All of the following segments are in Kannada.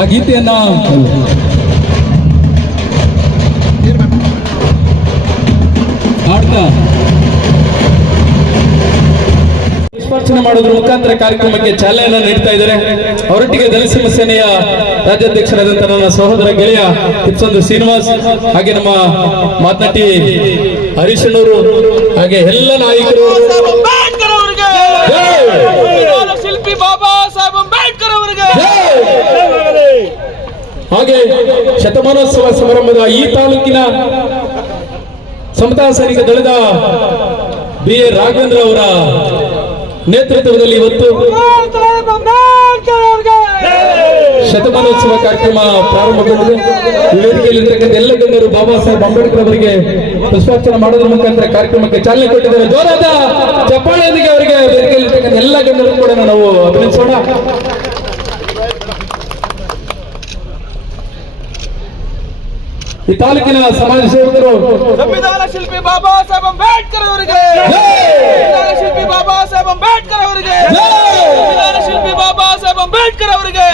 ಆ ಗೀತೆಯನ್ನ ಹಾಡ್ತಾ. ಪುಷ್ಪಾರ್ಚನೆ ಮಾಡೋದ್ರ ಮುಖಾಂತರ ಕಾರ್ಯಕ್ರಮಕ್ಕೆ ಚಾಲನೆಯನ್ನು ನೀಡ್ತಾ ಇದ್ದಾರೆ. ಅವರೊಟ್ಟಿಗೆ ದಲಿತ ಸೇನೆಯ ರಾಜ್ಯಾಧ್ಯಕ್ಷರಾದಂತಹ ನನ್ನ ಸಹೋದರ ಗೆಳೆಯ ಕಿಪ್ಸಂದು ಶ್ರೀನಿವಾಸ್, ಹಾಗೆ ನಮ್ಮ ಮಾತನಾಟಿ ಹರೀಶ್ ಹಾಗೆ ಎಲ್ಲ ನಾಯಕರು ಸಾಹೇಬ್ ಅಂಬೇಡ್ಕರ್ ಅವರಿಗೆ ಸಂವಿಧಾನ ಶಿಲ್ಪಿ ಬಾಬಾ ಸಾಹೇಬ್ ಅಂಬೇಡ್ಕರ್ ಅವರಿಗೆ ಹಾಗೆ ಶತಮಾನೋತ್ಸವ ಸಮಾರಂಭದ ಈ ತಾಲೂಕಿನ ಸಮತಾ ಸೈನಿಕ ದಳದ ಬಿ ಎ ರಾಘವೇಂದ್ರ ಅವರ ನೇತೃತ್ವದಲ್ಲಿ ಇವತ್ತು ಶತಮಾನೋತ್ಸವ ಕಾರ್ಯಕ್ರಮ ಪ್ರಾರಂಭಗೊಂಡಿದೆ. ವೇದಿಕೆಯಲ್ಲಿರ್ತಕ್ಕಂಥ ಎಲ್ಲ ಗಣ್ಯರು ಬಾಬಾ ಸಾಹೇಬ್ ಅಂಬೇಡ್ಕರ್ ಅವರಿಗೆ ಪುಷ್ಪಾರ್ಚನೆ ಮಾಡೋದ್ರ ಮುಖಾಂತರ ಕಾರ್ಯಕ್ರಮಕ್ಕೆ ಚಾಲನೆ ಕೊಟ್ಟಿದ್ದಾರೆ. ಜೋರಾದ ಚಪ್ಪಾಳೆಯೊಂದಿಗೆ ಅವರಿಗೆ ವೇದಿಕೆಯಲ್ಲಿರ್ತಕ್ಕಂಥ ಎಲ್ಲ ಗಣ್ಯರು ಕೂಡ ನಾವು ಅಭಿನಂದಿಸೋಣ. ಈ ತಾಲೂಕಿನ ಸಮಾಜ ಸೇವಕರು ಸಂವಿಧಾನ ಶಿಲ್ಪಿ ಬಾಬಾ ಸಾಹೇಬ್ ಅಂಬೇಡ್ಕರ್ ಅವರಿಗೆ. ಸಂವಿಧಾನ ಶಿಲ್ಪಿ ಬಾಬಾ ಸಾಹೇಬ್ ಅಂಬೇಡ್ಕರ್ ಅವರಿಗೆ. ಸಂವಿಧಾನ ಶಿಲ್ಪಿ ಬಾಬಾ ಸಾಹೇಬ್ ಅಂಬೇಡ್ಕರ್ ಅವರಿಗೆ.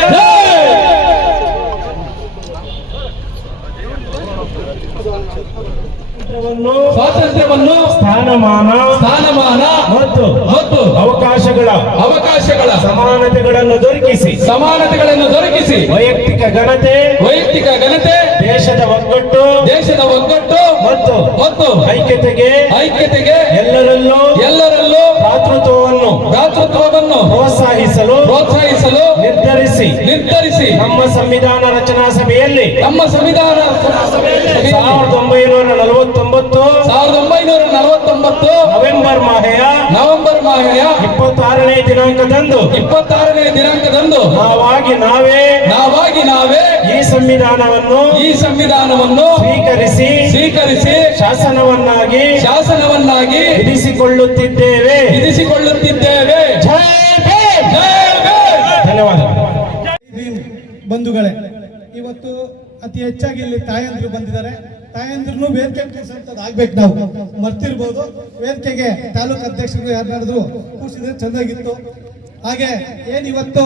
ಸ್ವಾತಂತ್ರ್ಯವನ್ನು ಸ್ಥಾನಮಾನ ಸ್ಥಾನಮಾನ ಮತ್ತು ಮತ್ತು ಅವಕಾಶಗಳ ಅವಕಾಶಗಳ ಸಮಾನತೆಗಳನ್ನು ದೊರಕಿಸಿ ಸಮಾನತೆಗಳನ್ನು ದೊರಕಿಸಿ ವೈಯಕ್ತಿಕ ಘನತೆ ವೈಯಕ್ತಿಕ ಘನತೆ ದೇಶದ ಒಗ್ಗಟ್ಟು ದೇಶದ ಒಗ್ಗಟ್ಟು ಮತ್ತು ಮತ್ತು ಐಕ್ಯತೆಗೆ ಐಕ್ಯತೆಗೆ ಎಲ್ಲರಲ್ಲೂ ಎಲ್ಲರಲ್ಲೂ ಭ್ರಾತೃತ್ವವನ್ನು ಭ್ರಾತೃತ್ವವನ್ನು ಪ್ರೋತ್ಸಾಹಿಸಲು ಪ್ರೋತ್ಸಾಹಿಸಲು ನಿರ್ಧರಿಸಿ ನಿರ್ಧರಿಸಿ ನಮ್ಮ ಸಂವಿಧಾನ ರಚನಾ ಸಭೆಯಲ್ಲಿ ನಮ್ಮ ಸಂವಿಧಾನ ಸಾವಿರದ ಒಂಬೈನೂರ ನಲವತ್ತೊಂಬತ್ತು ನಲವತ್ತೊಂಬತ್ತು ನವೆಂಬರ್ ಮಾಹೆಯ ನವೆಂಬರ್ ಮಾಹೆಯ ಇಪ್ಪತ್ತಾರನೇ ದಿನಾಂಕದಂದು. ಇಪ್ಪತ್ತಾರನೇ ದಿನಾಂಕದಂದು ನಾವಾಗಿ ನಾವೇ ನಾವಾಗಿ ನಾವೇ ಈ ಸಂವಿಧಾನವನ್ನು ಈ ಸಂವಿಧಾನವನ್ನು ಸ್ವೀಕರಿಸಿ ಸ್ವೀಕರಿಸಿ ಶಾಸನವನ್ನಾಗಿ ಶಾಸನವನ್ನಾಗಿ ವಿಧಿಸಿಕೊಳ್ಳುತ್ತಿದ್ದೇವೆ. ವಿಧಿಸಿಕೊಳ್ಳುತ್ತಿದ್ದೇವೆ. ಜೈ! ಧನ್ಯವಾದ. ಬಂಧುಗಳೇ ಇವತ್ತು ಅತಿ ಹೆಚ್ಚಾಗಿ ಇಲ್ಲಿ ತಾಯಂದ್ರು ಬಂದಿದ್ದಾರೆ. ತಾಯಂದ್ರನ್ನು ವೇದಿಕೆ ಆಗ್ಬೇಕು ನಾವು. ಮರ್ತಿರ್ಬೋದು. ವೇದಿಕೆಗೆ ತಾಲೂಕು ಅಧ್ಯಕ್ಷರು ಯಾರನ್ನಾದ್ರು ಕೂರಿಸಿದ್ರೆ ಚೆನ್ನಾಗಿತ್ತು ಹಾಗೆ ಏನ್ ಇವತ್ತು?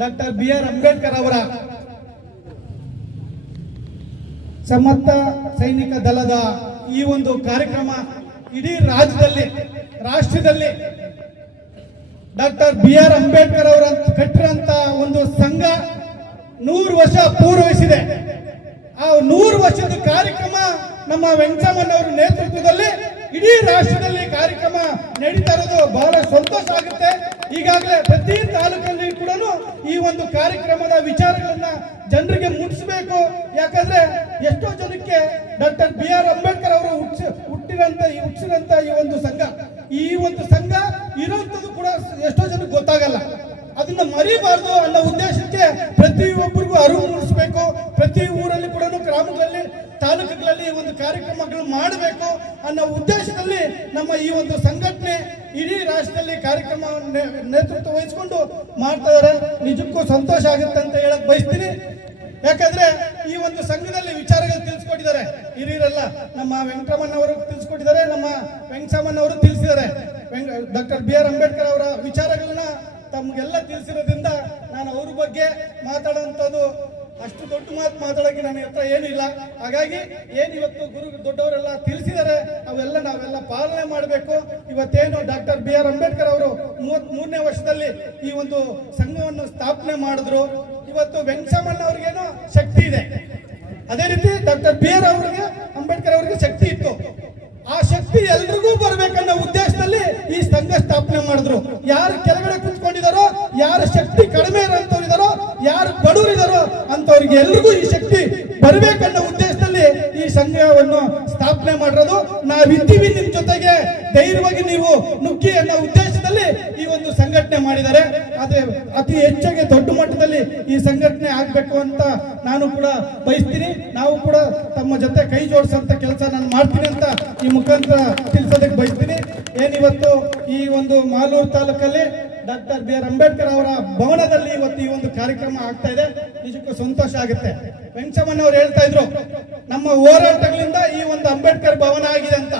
ಡಾಕ್ಟರ್ ಬಿ ಆರ್ ಅಂಬೇಡ್ಕರ್ ಅವರ ಸಮರ್ಥ ಸೈನಿಕ ದಳದ ಈ ಒಂದು ಕಾರ್ಯಕ್ರಮ ಇಡೀ ರಾಜ್ಯದಲ್ಲಿ, ರಾಷ್ಟ್ರದಲ್ಲಿ ಡಾಕ್ಟರ್ ಬಿ ಆರ್ ಅಂಬೇಡ್ಕರ್ ಅವರ ಕಟ್ಟಿರಂತ ಒಂದು ಸಂಘ ನೂರು ವರ್ಷ ಪೂರ್ವಹಿಸಿದೆ ಆ ನೂರು ವರ್ಷದ ಕಾರ್ಯಕ್ರಮ ನಮ್ಮ ವೆಂಕಟಮ್ಮನವರ ನೇತೃತ್ವದಲ್ಲಿ ಇಡೀ ರಾಷ್ಟ್ರದಲ್ಲಿ ಕಾರ್ಯಕ್ರಮ ನಡೀತಾ ಇರೋದು ಬಹಳ ಸಂತೋಷ ಆಗುತ್ತೆ. ಈಗಾಗಲೇ ಪ್ರತಿ ತಾಲೂಕಲ್ಲಿ ಕೂಡ ಈ ಒಂದು ಕಾರ್ಯಕ್ರಮದ ವಿಚಾರಗಳನ್ನ ಜನರಿಗೆ ಮುಟ್ಟಿಸಬೇಕು. ಯಾಕಂದ್ರೆ ಎಷ್ಟೋ ಜನಕ್ಕೆ ಡಾಕ್ಟರ್ ಬಿ ಆರ್ ಅಂಬೇಡ್ಕರ್ ಅವರು ಹುಟ್ಟಿರಂತ ಈ ಹುಟ್ಟಿಸಿರಂತ ಈ ಒಂದು ಸಂಘ, ಈ ಒಂದು ಸಂಘ ಇರೋಂಥದ್ದು ಕೂಡ ಎಷ್ಟೋ ಜನಕ್ಕೆ ಗೊತ್ತಾಗಲ್ಲ. ಅದನ್ನ ಮರಿಬಾರ್ದು ಅನ್ನೋ ಉದ್ದೇಶಕ್ಕೆ ಪ್ರತಿಯೊಬ್ಬರಿಗೂ ಅರಿವು ಮೂಡಿಸಬೇಕು. ಪ್ರತಿ ಊರಲ್ಲಿ ಕೂಡ ಗ್ರಾಮಗಳಲ್ಲಿ, ತಾಲೂಕುಗಳಲ್ಲಿ ಒಂದು ಕಾರ್ಯಕ್ರಮಗಳು ಮಾಡಬೇಕು ಅನ್ನೋ ಉದ್ದೇಶದಲ್ಲಿ ನಮ್ಮ ಈ ಒಂದು ಸಂಘಟನೆ ಇಡೀ ರಾಷ್ಟ್ರದಲ್ಲಿ ಕಾರ್ಯಕ್ರಮ ನೇತೃತ್ವ ವಹಿಸಿಕೊಂಡು ಮಾಡ್ತಾ ಇದಾರೆ. ನಿಜಕ್ಕೂ ಸಂತೋಷ ಆಗುತ್ತೆ ಅಂತ ಹೇಳಕ್ ಬಯಸ್ತೀನಿ. ಯಾಕಂದ್ರೆ ಈ ಒಂದು ಸಂಘದಲ್ಲಿ ವಿಚಾರಗಳು ತಿಳಿಸ್ಕೊಟ್ಟಿದ್ದಾರೆ. ಹಿರಿಯರೆಲ್ಲ, ನಮ್ಮ ವೆಂಕಟರಮಣ್ಣವರು ತಿಳಿಸ್ಕೊಟ್ಟಿದ್ದಾರೆ, ನಮ್ಮ ವೆಂಕಟಮ್ಮನವರು ತಿಳಿಸಿದ್ದಾರೆ. ಡಾಕ್ಟರ್ ಬಿ ಆರ್ ಅಂಬೇಡ್ಕರ್ ಅವರ ವಿಚಾರಗಳನ್ನ ತಮ್ಗೆಲ್ಲ ತಿಳಿಸಿರೋದ್ರಿಂದ ನಾನು ಅವ್ರ ಬಗ್ಗೆ ಮಾತಾಡೋಂಥದ್ದು ಅಷ್ಟು ದೊಡ್ಡ ಮಾತು ಮಾತಾಡೋಕೆ ನನ್ನ ಹತ್ರ ಏನಿಲ್ಲ ಹಾಗಾಗಿ ಏನು ಇವತ್ತು ಗುರು ದೊಡ್ಡವರೆಲ್ಲ ತಿಳಿಸಿದ್ದಾರೆ ಅವೆಲ್ಲ ನಾವೆಲ್ಲ ಪಾಲನೆ ಮಾಡಬೇಕು. ಇವತ್ತೇನು ಡಾಕ್ಟರ್ ಬಿ ಆರ್ ಅಂಬೇಡ್ಕರ್ ಅವರು ಮೂವತ್ತ್ ಮೂರನೇ ವರ್ಷದಲ್ಲಿ ಈ ಒಂದು ಸಂಘವನ್ನು ಸ್ಥಾಪನೆ ಮಾಡಿದ್ರು. ಇವತ್ತು ವೆಂಕಟಮ್ಮಣ್ಣ ಅವ್ರಿಗೇನು ಶಕ್ತಿ ಇದೆ. ಅದೇ ರೀತಿ ಡಾಕ್ಟರ್ ಬಿ ಆರ್ ಅವರಿಗೆ, ಅಂಬೇಡ್ಕರ್ ಅವರಿಗೆ ಶಕ್ತಿ ಇತ್ತು. ಆ ಶಕ್ತಿ ಎಲ್ರಿಗೂ ಬರಬೇಕನ್ನೋ ಉದ್ದೇಶದಲ್ಲಿ ಈ ಸಂಘ ಸ್ಥಾಪನೆ ಮಾಡಿದ್ರು. ಯಾರು ಕೆಳಗಡೆ ಯಾರ ಶಕ್ತಿ ಕಡಿಮೆ ಇರೋಂಥವ್ರು ಯಾರು ಬಡವರಿದಾರೋ ಅಂತವ್ರಿಗೆ ಎಲ್ರಿಗೂ ಈ ಶಕ್ತಿ ಬರಬೇಕನ್ನೋ ಉದ್ದೇಶದಲ್ಲಿ ಈ ಸಂಘವನ್ನು ಸ್ಥಾಪನೆ ಮಾಡಿರೋದು. ನಾವಿದ್ದೀವಿ ನಿಮ್ ಜೊತೆಗೆ. ಧೈರ್ಯವಾಗಿ ನೀವು ನುಗ್ಗಿ ಅನ್ನೋ ಉದ್ದೇಶದಲ್ಲಿ ಈ ಒಂದು ಸಂಘಟನೆ ಮಾಡಿದ್ದಾರೆ. ಅದೇ ಅತಿ ಹೆಚ್ಚಾಗಿ ದೊಡ್ಡ ಮಟ್ಟದಲ್ಲಿ ಈ ಸಂಘಟನೆ ಆಗ್ಬೇಕು ಅಂತ ನಾನು ಕೂಡ ಬಯಸ್ತೀನಿ. ನಾವು ಕೂಡ ತಮ್ಮ ಜೊತೆ ಕೈ ಜೋಡಿಸಂತ ಕೆಲಸ ನಾನು ಮಾಡ್ತೀನಿ ಅಂತ ಈ ಮುಖಾಂತರ ತಿಳಿಸೋದಕ್ಕೆ ಬಯಸ್ತೀನಿ. ಏನಿವತ್ತು ಈ ಒಂದು ಮಾಲೂರು ತಾಲೂಕಲ್ಲಿ ಡಾಕ್ಟರ್ ಬಿ ಆರ್ ಅಂಬೇಡ್ಕರ್ ಅವರ ಭವನದಲ್ಲಿ ಇವತ್ತು ಈ ಒಂದು ಕಾರ್ಯಕ್ರಮ ಆಗ್ತಾ ಇದೆ. ನಿಜಕ್ಕೂ ಸಂತೋಷ ಆಗುತ್ತೆ. ವೆಂಕಟಮ್ಮನ್ ಅವ್ರು ಹೇಳ್ತಾ ಇದ್ರು, ನಮ್ಮ ಹೋರಾಟಗಳಿಂದ ಈ ಒಂದು ಅಂಬೇಡ್ಕರ್ ಭವನ ಆಗಿದೆ ಅಂತ.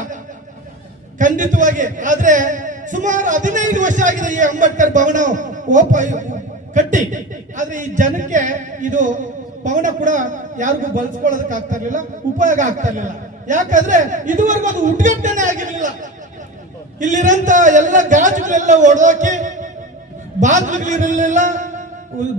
ಖಂಡಿತವಾಗಿ. ಆದ್ರೆ ಸುಮಾರು ಹದಿನೈದು ವರ್ಷ ಆಗಿದೆ ಈ ಅಂಬೇಡ್ಕರ್ ಭವನ ಓಪ, ಕಟ್ಟಿ. ಆದ್ರೆ ಈ ಜನಕ್ಕೆ ಇದು ಭವನ ಕೂಡ ಯಾರಿಗೂ ಬಳಸ್ಕೊಳ್ಳೋದಕ್ಕೆ ಆಗ್ತಾ ಇರ್ಲಿಲ್ಲ, ಉಪಯೋಗ ಆಗ್ತಾ ಇರ್ಲಿಲ್ಲ. ಯಾಕಂದ್ರೆ ಇದುವರೆಗೂ ಅದು ಉದ್ಘಾಟನೆ ಆಗಿರ್ಲಿಲ್ಲ. ಇಲ್ಲಿರಂತ ಎಲ್ಲ ಗಾಜುಗಳೆಲ್ಲ ಒಡೆದೋಕಿ ಬಾಗಿಲುಗಳಿರಲಿಲ್ಲ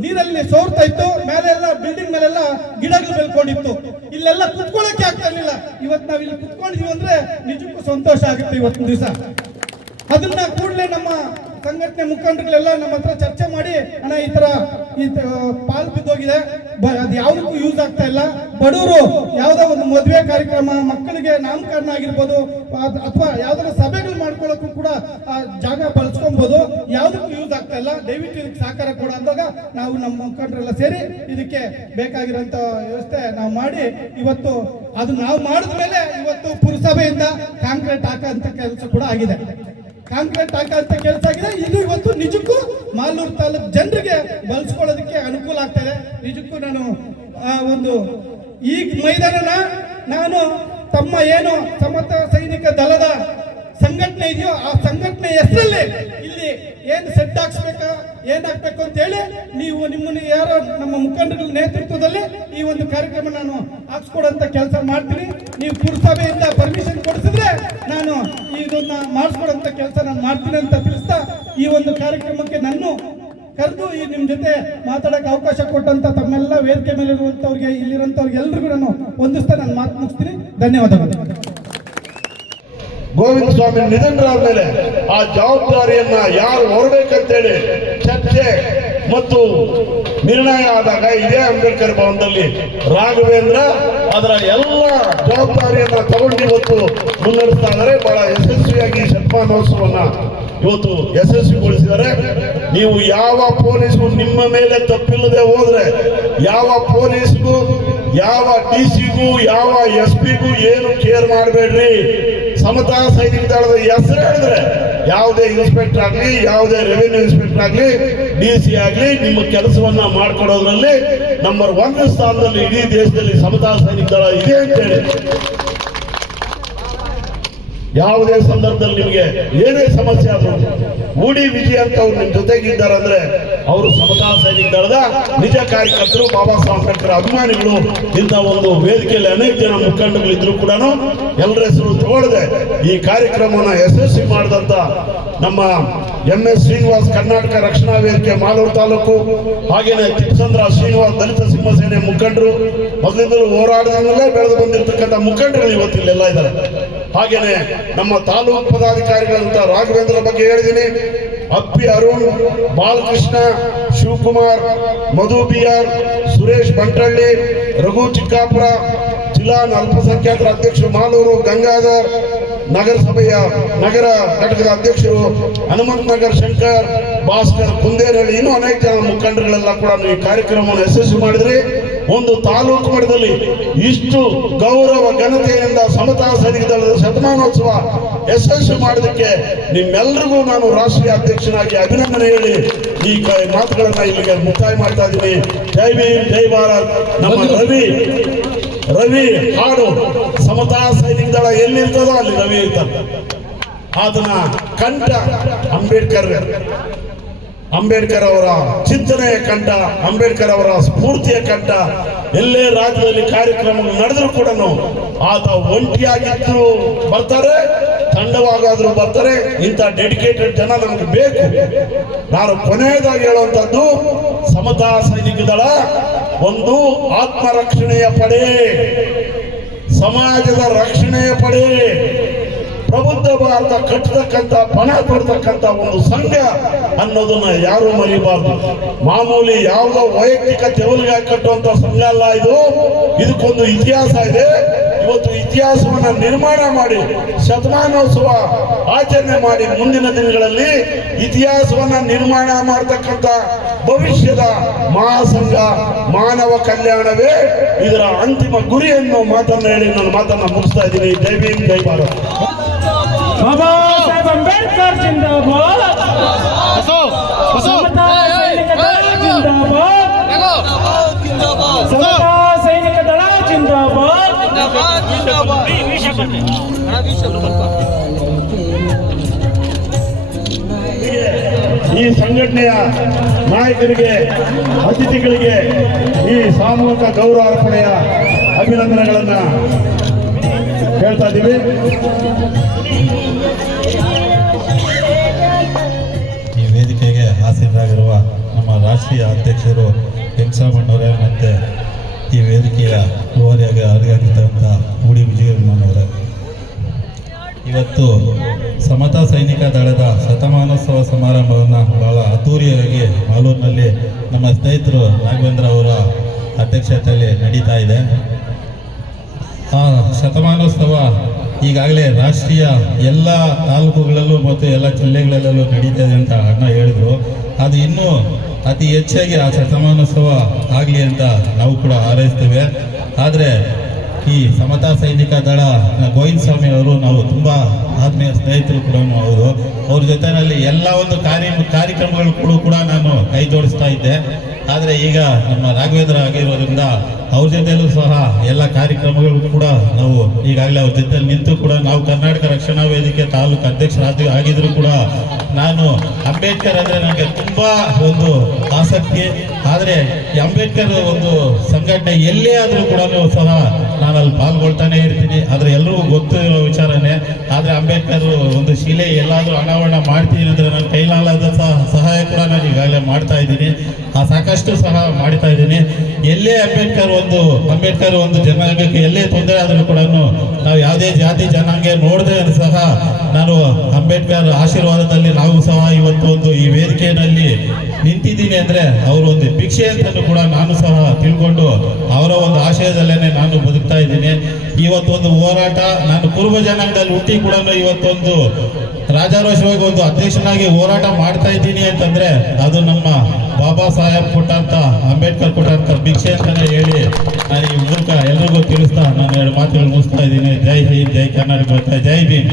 ನೀರಲ್ಲಿ ಸೋರ್ತಾ ಇತ್ತು ಮೇಲೆ ಎಲ್ಲ ಬಿಲ್ಡಿಂಗ್ ಮೇಲೆಲ್ಲ ಗಿಡಗಳು ಬೆಳ್ಕೊಂಡಿತ್ತು. ಇಲ್ಲೆಲ್ಲ ಕುತ್ಕೊಳ್ಳೋಕೆ ಆಗ್ತಾ ಇರ್ಲಿಲ್ಲ. ಇವತ್ತು ನಾವು ಇಲ್ಲಿ ಕುತ್ಕೊಂಡಿದೀವಿ ಅಂದ್ರೆ ನಿಜಕ್ಕೂ ಸಂತೋಷ ಆಗುತ್ತೆ ಇವತ್ತಿನ ದಿವಸ. ಅದನ್ನ ಕೂಡಲೇ ನಮ್ಮ ಸಂಘಟನೆ ಮುಖಂಡರುಗಳೆಲ್ಲ ನಮ್ಮ ಹತ್ರ ಚರ್ಚೆ ಮಾಡಿ, ಅಣ್ಣ, ಈ ತರ ಈ ಪಾಲ್ ಬಿದ್ದೋಗಿದೆ. ಅದು ಯಾವುದಕ್ಕೂ ಯೂಸ್ ಆಗ್ತಾ ಇಲ್ಲ. ಬಡವರು ಯಾವ್ದೋ ಒಂದು ಮದುವೆ ಕಾರ್ಯಕ್ರಮ, ಮಕ್ಕಳಿಗೆ ನಾಮಕರಣ ಆಗಿರ್ಬೋದು ಅಥವಾ ಯಾವ್ದಾರ ಸಭೆಗಳು ಮಾಡ್ಕೊಳ್ಳೋಕ್ಕೂ ಕೂಡ, ಆ, ಜಾಗ ಬಳಸ್ಕೊಬಹುದು ಯಾವುದಕ್ಕೂ ಯೂಸ್ ಆಗ್ತಾ ಇಲ್ಲ. ದಯವಿಟ್ಟು ಇದಕ್ಕೆ ಸಹಕಾರ ಕೊಡ ಅಂದಾಗ ನಾವು ನಮ್ಮ ಮುಖಂಡರೆಲ್ಲ ಸೇರಿ ಇದಕ್ಕೆ ಬೇಕಾಗಿರೋಂತ ವ್ಯವಸ್ಥೆ ನಾವು ಮಾಡಿ, ಇವತ್ತು ಅದು ನಾವು ಮಾಡಿದ ಮೇಲೆ ಇವತ್ತು ಪುರಸಭೆಯಿಂದ ಕಾಂಕ್ರೀಟ್ ಹಾಕಂತ ಕೆಲಸ ಕೂಡ ಆಗಿದೆ. ಕಾಂಕ್ರೀಟ್ ಹಾಕಂತ ಕೆಲಸ ಆಗಿದೆ. ಇದು ಇವತ್ತು ನಿಜಕ್ಕೂ ಮಾಲೂರು ತಾಲೂಕು ಜನರಿಗೆ ಬಳಸ್ಕೊಳ್ಳೋದಕ್ಕೆ ಅನುಕೂಲ ಆಗ್ತಾ ಇದೆ. ನಿಜಕ್ಕೂ ನಾನು ಒಂದು ಈ ಮೈದಾನನ ನಾನು ತಮ್ಮ ಏನು ಸಮತ ಸೈನಿಕ ದಳದ ಸಂಘಟನೆ ಇದೆಯೋ ಆ ಸಂಘಟನೆ ಹೆಸರಲ್ಲಿ ಇಲ್ಲಿ ಏನ್ ಸೆಟ್ ಹಾಕ್ಸ್ಬೇಕಾ, ಏನ್ ಹಾಕ್ಬೇಕು ಅಂತ ಹೇಳಿ ನೀವು ನಿಮ್ಮನ್ನ ಯಾರೋ ನಮ್ಮ ಮುಖಂಡರ ನೇತೃತ್ವದಲ್ಲಿ ಈ ಒಂದು ಕಾರ್ಯಕ್ರಮ ನಾನು ಹಾಕ್ಸ್ಕೊಡಂತ ಕೆಲಸ ಮಾಡ್ತೀನಿ. ನೀವು ಪುರಸಭೆಯಿಂದ ಪರ್ಮಿಷನ್ ಕೊಡಿಸಿದ್ರೆ ನಾನು ಇದನ್ನ ಮಾಡಿಸ್ಕೊಡಂತ ಕೆಲಸ ನಾನು ಮಾಡ್ತೀನಿ ಅಂತ ತಿಳಿಸ್ತಾ ಈ ಒಂದು ಕಾರ್ಯಕ್ರಮಕ್ಕೆ ನಾನು ಕರೆದು ಈ ನಿಮ್ಮ ಜೊತೆ ಮಾತಾಡಕ್ಕೆ ಅವಕಾಶ ಕೊಟ್ಟಂತ ತಮ್ಮೆಲ್ಲ ವೇದಿಕೆ ಮೇಲೆ ಇರುವಂತವ್ರಿಗೆ ಇಲ್ಲಿರುವಂತವ್ರಿಗೆ ಎಲ್ರಿಗೂ ನಾನು ಒಂದಿಸ್ತಾ ನಾನು ಮಾತು ಮುಗಿಸ್ತೀನಿ. ಧನ್ಯವಾದಗಳು. ಗೋವಿಂದ ಸ್ವಾಮಿ ನಿಧನರಾದ ಮೇಲೆ ಆ ಜವಾಬ್ದಾರಿಯನ್ನ ಯಾರು ಹೊರಬೇಕಂತೇಳಿ ಚರ್ಚೆ ಮತ್ತು ನಿರ್ಣಯ ಆದಾಗ ಇದೇ ಅಂಬೇಡ್ಕರ್ ಭವನದಲ್ಲಿ ರಾಘವೇಂದ್ರ ಅದರ ಎಲ್ಲ ಜವಾಬ್ದಾರಿಯನ್ನ ತಗೊಂಡು ಇವತ್ತು ಮುನ್ನಡೆಸ್ತಾ ಇದ್ದಾರೆ. ಬಹಳ ಯಶಸ್ವಿಯಾಗಿ ಶತಮಾನೋತ್ಸವನ್ನ ಇವತ್ತು ಯಶಸ್ವಿಗೊಳಿಸಿದ್ದಾರೆ. ನೀವು ಯಾವ ಪೊಲೀಸ್ಗೂ ನಿಮ್ಮ ಮೇಲೆ ತಪ್ಪಿಲ್ಲದೆ ಹೋದ್ರೆ ಯಾವ ಪೊಲೀಸ್ಗೂ, ಯಾವ ಡಿ ಸಿಗೂ, ಯಾವ ಎಸ್ ಪಿಗೂ ಏನು ಕೇರ್ ಮಾಡಬೇಡ್ರಿ. ಸಮತಾ ಸೈನಿಕ ದಳದ ಹೆಸರು ಹೇಳಿದ್ರೆ ಯಾವುದೇ ಇನ್ಸ್ಪೆಕ್ಟರ್ ಆಗಲಿ, ಯಾವುದೇ ರೆವಿನ್ಯೂ ಇನ್ಸ್ಪೆಕ್ಟರ್ ಆಗಲಿ, ಡಿ ಸಿ ಆಗಲಿ, ನಿಮ್ಮ ಕೆಲಸವನ್ನ ಮಾಡ್ಕೊಡೋದ್ರಲ್ಲಿ ನಂಬರ್ ಒಂದು ಸ್ಥಾನದಲ್ಲಿ ಇಡೀ ದೇಶದಲ್ಲಿ ಸಮತಾ ಸೈನಿಕ ದಳ ಇದೆ ಅಂತೇಳಿ. ಯಾವುದೇ ಸಂದರ್ಭದಲ್ಲಿ ನಿಮಗೆ ಏನೇ ಸಮಸ್ಯೆ ಆದರೂ ಊಡಿ ವಿಜಯ ಅಂತ ಅವ್ರು ನಿಮ್ ಜೊತೆಗಿದ್ದಾರೆ ಅಂದ್ರೆ ಅವರು ಸಮತಾ ಸೈನಿಕ ದಳದ ನಿಜ ಕಾರ್ಯಕರ್ತರು, ಬಾಬಾ ಸಾಹೇಬ್ ಅಂಬೇಡ್ಕರ್ ಅಭಿಮಾನಿಗಳು, ಇಂಥ ಒಂದು ವೇದಿಕೆಯಲ್ಲಿ ಅನೇಕ ಜನ ಮುಖಂಡಗಳು ಇದ್ರು ಕೂಡ ಎಲ್ಲರ ಹೆಸರು ತಗೊಳ್ಳದೆ ಈ ಕಾರ್ಯಕ್ರಮವನ್ನ ಯಶಸ್ವಿ ಮಾಡಿದಂತ ನಮ್ಮ ಎಂ ಎಸ್ ಶ್ರೀನಿವಾಸ್ ಕರ್ನಾಟಕ ರಕ್ಷಣಾ ವೇದಿಕೆ ಮಾಲೂರು ತಾಲೂಕು, ಹಾಗೇನೆ ತಿಪ್ಪಸಂದ್ರ ಶ್ರೀನಿವಾಸ್ ದಲಿತ ಸಿಂಹಸೇನೆ ಮುಖಂಡರು. ಮೊದಲಿಂದಲೂ ಹೋರಾಟದಿಂದಲೇ ಬೆಳೆದು ಬಂದಿರತಕ್ಕಂಥ ಮುಖಂಡರು ಇವತ್ತಿಲ್ಲೆಲ್ಲ ಇದ್ದಾರೆ. ಹಾಗೇನೆ ನಮ್ಮ ತಾಲೂಕು ಪದಾಧಿಕಾರಿಗಳಂತ ರಾಘವೇಂದ್ರ ಬಗ್ಗೆ ಹೇಳಿದ್ದೀನಿ. ಅಪ್ಪಿ ಅರುಣ್, ಬಾಲಕೃಷ್ಣ, ಶಿವಕುಮಾರ್, ಮಧು ಬಿಆರ್, ಸುರೇಶ್ ಬಂಟಳ್ಳಿ ರಘು ಚಿಕ್ಕಾಪುರ, ಜಿಲ್ಲಾ ಅಲ್ಪಸಂಖ್ಯಾತರ ಅಧ್ಯಕ್ಷರು ಮಾಲೂರು, ಗಂಗಾಧರ್, ನಗರಸಭೆಯ ನಗರ ಘಟಕದ ಅಧ್ಯಕ್ಷರು ಹನುಮಂತ ನಗರ್ ಶಂಕರ್, ಭಾಸ್ಕರ್ ಕುಂದೇನಹಳ್ಳಿ ಇನ್ನೂ ಅನೇಕ ಮುಖಂಡರುಗಳೆಲ್ಲ ಕೂಡ ಈ ಕಾರ್ಯಕ್ರಮವನ್ನು ಯಶಸ್ವಿ ಮಾಡಿದ್ರಿ. ಒಂದು ತಾಲೂಕು ಮಟ್ಟದಲ್ಲಿ ಇಷ್ಟು ಗೌರವ ಘನತೆಯಿಂದ ಸಮತಾ ಸೈನಿಕ ದಳದ ಶತಮಾನೋತ್ಸವ ಯಶಸ್ವಿ ಮಾಡೋದಕ್ಕೆ ನಿಮ್ಮೆಲ್ಲರಿಗೂ ನಾನು ರಾಷ್ಟ್ರೀಯ ಅಧ್ಯಕ್ಷನಾಗಿ ಅಭಿನಂದನೆ ಹೇಳಿ ಈ ಕೈ ಮಾತುಗಳನ್ನ ಇಲ್ಲಿಗೆ ಮುಕ್ತಾಯ ಮಾಡ್ತಾ ಇದ್ದೀನಿ. ಜೈ ಭೀಮ್ ಜೈ ಭಾರತ್. ನಮ್ಮ ರವಿ ರವಿ ಹಾಡು ಸಮತಾ ಸೈನಿಕ ದಳ ಎಲ್ಲಿರ್ತದೋ ಅಲ್ಲಿ ರವಿ ಇರ್ತಾನೆ. ಅದನ್ನ ಕಂಠ ಅಂಬೇಡ್ಕರ್. ಅಂಬೇಡ್ಕರ್ ಅವರ ಚಿಂತನೆಯ ಕಂಠ ಅಂಬೇಡ್ಕರ್ ಅವರ ಸ್ಫೂರ್ತಿಯ ಕಂಠ ಎಲ್ಲೇ ರಾಜ್ಯದಲ್ಲಿ ಕಾರ್ಯಕ್ರಮ ನಡೆದ್ರು ಕೂಡ ಆತ ಒಂಟಿಯಾಗಿದ್ರು, ಬರ್ತಾರೆ, ತಂಡವಾಗಾದ್ರೂ ಬರ್ತಾರೆ, ಇಂಥ ಡೆಡಿಕೇಟೆಡ್ ಜನ ನಮ್ಗೆ ಬೇಕು. ನಾನು ಕೊನೆಯದಾಗಿ ಹೇಳುವಂಥದ್ದು, ಸಮತಾ ಸೈನಿಕ ದಳ ಒಂದು ಆತ್ಮರಕ್ಷಣೆಯ ಪಡೆ, ಸಮಾಜದ ರಕ್ಷಣೆಯ ಪಡೆ ಪ್ರಬುದ್ಧ ಭಾರತ ಕಟ್ಟತಕ್ಕಂತ, ಪಣ ಕೊಡ್ತಕ್ಕಂತ ಒಂದು ಸಂಘ ಅನ್ನೋದನ್ನ ಯಾರು ಮರಿಬಾರ್ದು. ಮಾಮೂಲಿ ಯಾವುದೋ ವೈಯಕ್ತಿಕ ತೆವಲಿಗೆ ಕಟ್ಟುವಂತ ಸಂಘ ಅಲ್ಲ ಇದು. ಇದಕ್ಕೊಂದು ಇತಿಹಾಸ ಇದೆ. ಇವತ್ತು ಇತಿಹಾಸವನ್ನ ನಿರ್ಮಾಣ ಮಾಡಿ, ಶತಮಾನೋತ್ಸವ ಆಚರಣೆ ಮಾಡಿ ಮುಂದಿನ ದಿನಗಳಲ್ಲಿ ಇತಿಹಾಸವನ್ನ ನಿರ್ಮಾಣ ಮಾಡತಕ್ಕಂತ ಭವಿಷ್ಯದ ಮಹಾಸಂಘ ಮಾನವ ಕಲ್ಯಾಣವೇ ಇದರ ಅಂತಿಮ ಗುರಿ ಅನ್ನೋ ಮಾತನ್ನ ಹೇಳಿ ನನ್ನ ಮಾತನ್ನ ಮುಗಿಸ್ತಾ ಇದ್ದೀನಿ. ಜೈ ಭೀಮ್, ಜೈ ಬಾಬಾ ಸಾಹೇಬ್ ಅಂಬೇಡ್ಕರ್ ಜಿಂದಾಬಾದ್. ಸಮತಾ ಸೈನಿಕ ದಳ ಜಿಂದಾಬಾದ್. ಸಮತಾ ಸೈನಿಕ ದಳ ಜಿಂದಾಬಾದ್. ಈ ಸಂಘಟನೆಯ ನಾಯಕರಿಗೆ ಅತಿಥಿಗಳಿಗೆ ಈ ಸಾಮೂಹಿಕ ಗೌರವ ಅರ್ಪಣೆಯ ಅಭಿನಂದನೆಗಳನ್ನ ಹೇಳ್ತಾ ಇದ್ದೀವಿ ಈ ವೇದಿಕೆಗೆ ಆಸೀನರಾಗಿರುವ ನಮ್ಮ ರಾಷ್ಟ್ರೀಯ ಅಧ್ಯಕ್ಷರು ವೆಂಕಟರಾಮಣ್ಣವರೇ ಮತ್ತು ಈ ವೇದಿಕೆಯ ಓರಿಯಾಗಿ ಅರಿಯಾಗಿರ್ತಕ್ಕಂಥ ಮೂಡಿ ವಿಜಯಮ್ಮನವರೇ ಇವತ್ತು ಸಮತಾ ಸೈನಿಕ ದಳದ ಶತಮಾನೋತ್ಸವ ಸಮಾರಂಭವನ್ನು ಬಹಳ ಅದ್ದೂರಿಯಾಗಿ ಮಾಲೂರಿನಲ್ಲಿ ನಮ್ಮ ಸ್ನೇಹಿತರು ರಾಘವೇಂದ್ರ ಅವರ ಅಧ್ಯಕ್ಷತೆಯಲ್ಲಿ ನಡೀತಾ ಇದೆ. ಆ ಶತಮಾನೋತ್ಸವ ಈಗಾಗಲೇ ರಾಷ್ಟ್ರೀಯ ಎಲ್ಲ ತಾಲೂಕುಗಳಲ್ಲೂ ಮತ್ತು ಎಲ್ಲ ಜಿಲ್ಲೆಗಳಲ್ಲೂ ನಡೀತದೆ ಅಂತ ಅಣ್ಣ ಹೇಳಿದರು. ಅದು ಇನ್ನೂ ಅತಿ ಹೆಚ್ಚಾಗಿ ಆ ಶತಮಾನೋತ್ಸವ ಆಗಲಿ ಅಂತ ನಾವು ಕೂಡ ಹಾರೈಸ್ತೇವೆ. ಆದರೆ ಈ ಸಮತಾ ಸೈನಿಕ ದಳ ಗೋವಿಂದ ಸ್ವಾಮಿ ಅವರು ನಾವು ತುಂಬ ಆತ್ಮೀಯ ಸ್ನೇಹಿತರು ಕೂಡ ಅವರು ಅವ್ರ ಜೊತೆಯಲ್ಲಿ ಎಲ್ಲ ಒಂದು ಕಾರ್ಯ, ಕಾರ್ಯಕ್ರಮಗಳು ಕೂಡ ನಾನು ಕೈ ಜೋಡಿಸ್ತಾ ಇದ್ದೆ. ಆದರೆ ಈಗ ನಮ್ಮ ರಾಘವೇಂದ್ರ ಆಗಿರೋದ್ರಿಂದ ಅವ್ರ ಜೊತೆಯಲ್ಲೂ ಸಹ ಎಲ್ಲ ಕಾರ್ಯಕ್ರಮಗಳು ಕೂಡ ನಾವು ಈಗಾಗಲೇ ಅವ್ರ ಜೊತೆಯಲ್ಲಿ ನಿಂತು ಕೂಡ ನಾವು ಕರ್ನಾಟಕ ರಕ್ಷಣಾ ವೇದಿಕೆ ತಾಲೂಕು ಅಧ್ಯಕ್ಷರಾದ ಆಗಿದ್ರು ಕೂಡ ನಾನು ಅಂಬೇಡ್ಕರ್ ಅಂದರೆ ನನಗೆ ತುಂಬ ಒಂದು ಆಸಕ್ತಿ. ಆದರೆ ಅಂಬೇಡ್ಕರ್ ಒಂದು ಸಂಘಟನೆ ಎಲ್ಲೇ ಆದರೂ ಕೂಡ ಸಹ ನಾನು ಅಲ್ಲಿ ಪಾಲ್ಗೊಳ್ತಾನೆ ಇರ್ತೀನಿ. ಆದರೆ ಗೊತ್ತು ಗೊತ್ತಿರೋ ವಿಚಾರನೇ, ಆದರೆ ಅಂಬೇಡ್ಕರ್ ಒಂದು ಶಿಲೆ ಎಲ್ಲಾದರೂ ಅನಾವರಣ ಮಾಡ್ತೀನಿ ಅಂದರೆ ನನ್ನ ಕೈಲಾಲದ ಸಹ ಸಹಾಯ ಕೂಡ ನಾನು ಈಗಾಗಲೇ ಮಾಡ್ತಾ ಇದ್ದೀನಿ. ಆ ಸಾಕಷ್ಟು ಸಹ ಮಾಡ್ತಾ ಇದ್ದೀನಿ. ಎಲ್ಲೇ ಅಂಬೇಡ್ಕರ್ ಒಂದು ಅಂಬೇಡ್ಕರ್ ಒಂದು ಜನಾಂಗಕ್ಕೆ ಎಲ್ಲೇ ತೊಂದರೆ ಆದರೂ ಕೂಡ ನಾವು ಯಾವುದೇ ಜಾತಿ ಜನಾಂಗ ನೋಡದೆ ಸಹ ನಾನು ಅಂಬೇಡ್ಕರ್ ಆಶೀರ್ವಾದದಲ್ಲಿ ನಾವು ಸಹ ಇವತ್ತು ಒಂದು ಈ ವೇದಿಕೆಯಲ್ಲಿ ನಿಂತಿದ್ದೀನಿ ಅಂದ್ರೆ ಅವರು ಒಂದು ಭಿಕ್ಷೆ ಅಂತಲೂ ಕೂಡ ನಾನು ಸಹ ತಿಳ್ಕೊಂಡು ಅವರ ಒಂದು ಆಶಯದಲ್ಲೇ ನಾನು ಬದುಕ್ತಾ ಇದ್ದೀನಿ. ಇವತ್ತೊಂದು ಹೋರಾಟ, ನಾನು ಕುರುಬ ಜನಾಂಗದಲ್ಲಿ ಹುಟ್ಟಿ ಕೂಡ ಇವತ್ತೊಂದು ರಾಜಾರೋಷವಾಗಿ ಒಂದು ಅಧ್ಯಕ್ಷನಾಗಿ ಹೋರಾಟ ಮಾಡ್ತಾ ಇದ್ದೀನಿ ಅಂತಂದ್ರೆ ಅದು ನಮ್ಮ ಬಾಬಾ ಸಾಹೇಬ್ ಕೊಟ್ಟಂತ, ಅಂಬೇಡ್ಕರ್ ಕೊಟ್ಟಂತ ಭಿಕ್ಷೆ ಅಂತಾನೆ ಹೇಳಿ ನಾನು ಈ ಮೂಲಕ ಎಲ್ರಿಗೂ ತಿಳಿಸ್ತಾ ನಾನು ಎರಡು ಮಾತುಗಳು ಮುಗಿಸ್ತಾ ಇದ್ದೀನಿ. ಜೈ ಹಿಂದ್, ಜೈ ಕರ್ನಾಟಕ, ಜೈ ಭೀಮ್.